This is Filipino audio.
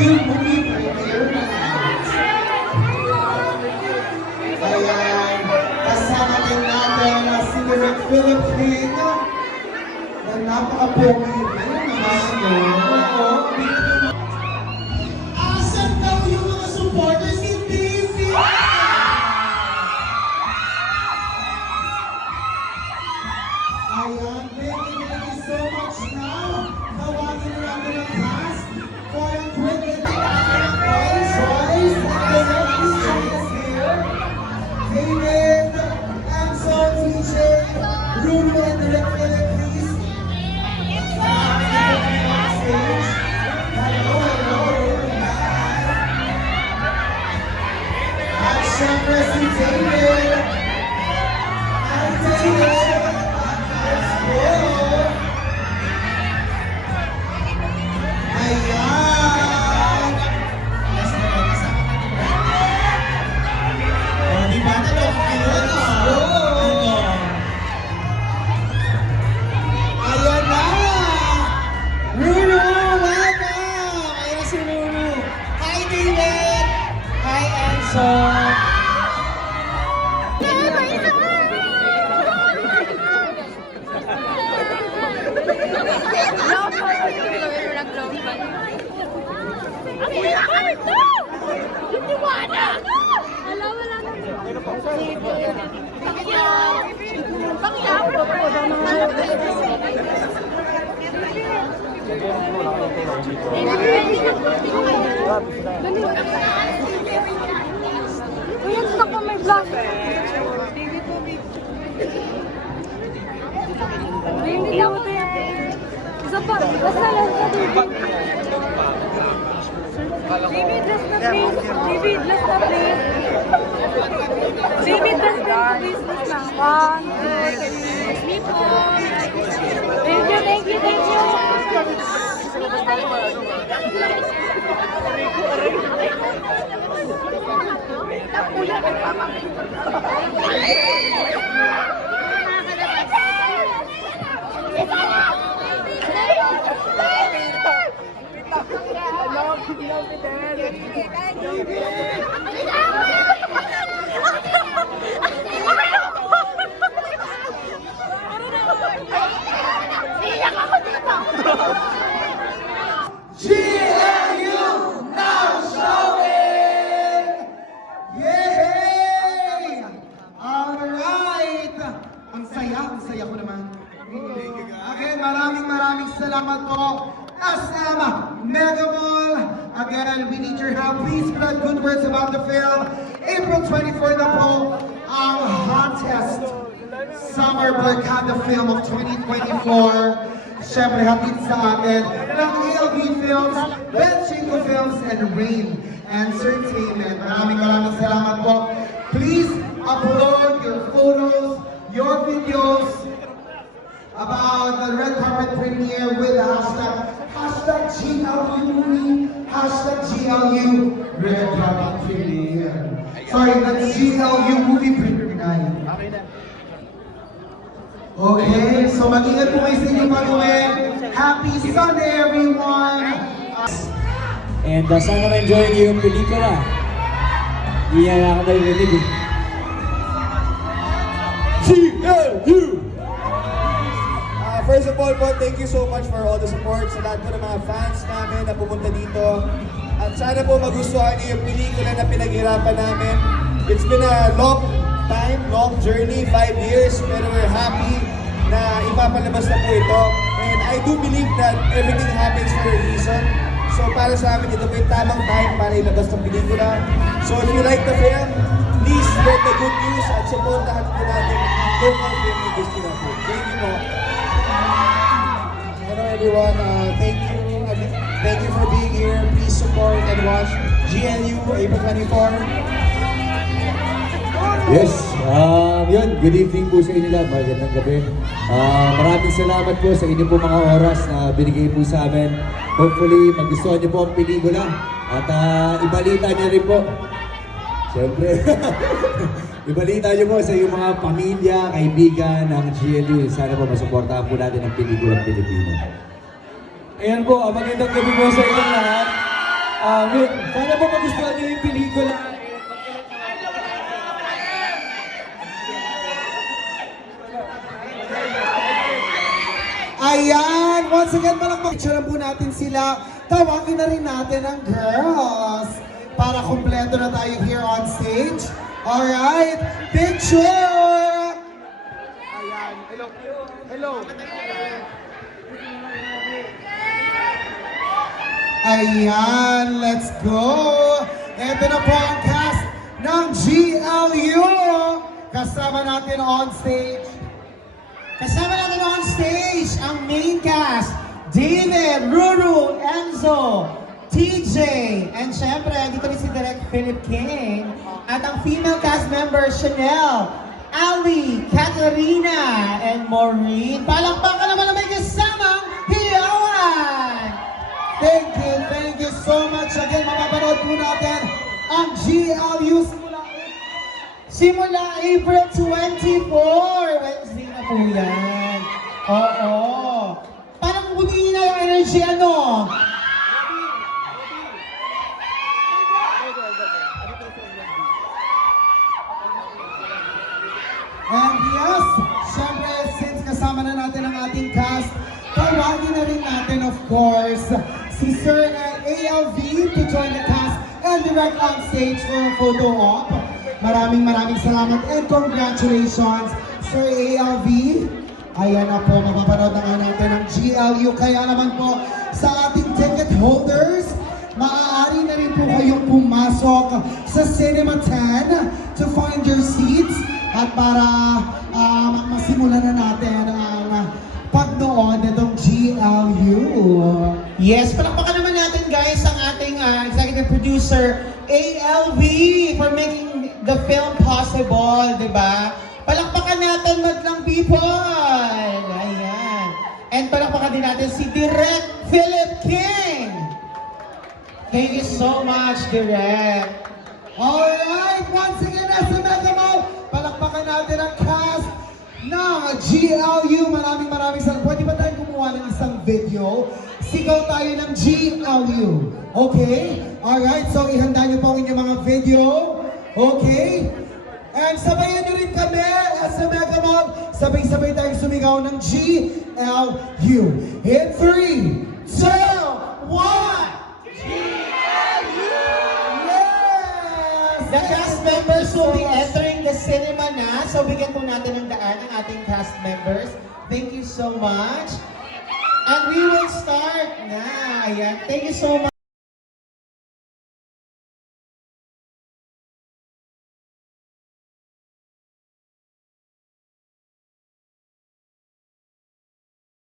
GLU Movie Premiere Night. Ayan, kasama din natin na si Direk Philippine na napaka-pogi rin naman. Asan daw yung mga supporters ni Daisy? Ayan, thank you so much now. Tawagin na natin ang cast for a quick Joyce and the referee is here. David, Ansel, TJ, Rulo, and the referee, please. Backstage. Hello, hello. At syempre si David. At David. Ayan! O, diba na to? Ayan na! Ruru! Welcome! Ayan si Ruru! Hi, David! Hi, Enzo! Uy, stuck pa may vlog. Hindi daw ito yan. Isa pa. Basta lang sa David, last na please. David, last na please. David, last na please. Last na. 1, 2, 3. Me po. Thank you, thank you, thank you. GLU now showing! Yay! Alright! Ang saya ko naman. Okay, maraming salamat po. SM Mega Mall. Again, we need your help. Please spread good words about the film. April 24 na po, ang hottest summer barkada film of 2024. Siyempre, hatid sa atin ng ALB Films, Ben Chingo Films, and Rain Entertainment. Maraming salamat po. Please upload your photos, your videos about the red carpet premiere with the hashtag GLU movie, hashtag GLU red carpet premiere. Sorry, that's GLU movie premiere night. Okay, so mag-ingat po kayo sa inyong pag-uwi. Happy Sunday, everyone! And sana ma-enjoy niyo yung pelikula. Hindi na ako narinig eh. GLU! First of all po, thank you so much for all the support sa lahat po ng mga fans namin na pumunta dito. At sana po magustuhan niyo yung pelikula na pinaghirapan namin. It's been a long time, long journey, 5 years, pero we're happy na ipapalabas na po ito. And I do believe that everything happens for a reason. So para sa amin, ito po yung tamang time para ilabas ng pelikula. So if you like the film, please spread the good news at supportahan po natin ang local film industry na po. Thank you po. Hello everyone, thank you for being here. Please support and watch GLU April 24. Yes, yun, good evening po sa inyo lahat, magandang gabi. Maraming salamat po sa inyo po mga oras na binigay po sa amin. Hopefully, magustuhan niyo po ang pelikula at ibalita niyo rin po. Siyempre, ibalita niyo po sa iyong mga pamilya, kaibigan ng GLU. Sana po masuportahan po natin ang pelikulang Pilipino. Ayan po, magandang gabi po sa inyong lahat. Amen. Sana po magustuhan niyo yung pelikula. Ayan! Once again, palakpak po natin sila. Tawagin na rin natin ang girls para kumpleto na tayo here on stage. Alright, picture! Ayan, hello. Hello. Ayan, let's go! Ito na po ang cast ng GLU. Kasama natin on stage. Kasama natin on stage ang main cast, David, Ruru, Enzo, TJ, and syempre, dito rin si Direk Philip King, at ang female cast members, Chanel, Ali, Katarina, and Maureen. Palakpakan naman na may kasamang Hiyawan! Thank you so much. Again, mapapanood po natin ang GLU simula April 24, Wednesday na po yan. Oo. Parang huli na yung energy, ano? And yes, syempre, since kasama na natin ang ating cast, tawagin na rin natin, of course, si Sir ALV to join the cast and direct on stage for a photo op. Maraming salamat and congratulations, Sir ALV. Ayan na po, mapapanood na nga natin ang GLU. Kaya naman po, sa ating ticket holders, maaari na rin po kayong pumasok sa Cinema 10 to find your seats at para masimulan na natin ang pagnood nitong GLU. Yes, palakpakan naman natin guys ang ating executive producer ALV for making the film possible, di ba? Palakpakan natin madlang people! Ayan. And palakpakan din natin si Direk Philip King! Thank you so much, Direk! Alright, once again, as a Mega Mall, palakpakan natin ang cast ng GLU. Maraming salamat. Pwede ba tayong kumuha ng isang video? Sigaw tayo ng GLU. Okay? Alright, so ihanda niyo po ang inyong mga video. Okay? And sabayan niyo rin kami as a Mega Mall. Sabay-sabay tayong sumigaw ng GLU. In 3, 2, 1! The cast members will be entering the cinema na. So bigyan po natin ng daan ang ating cast members. Thank you so much. And we will start na. Ayan. Thank you so much.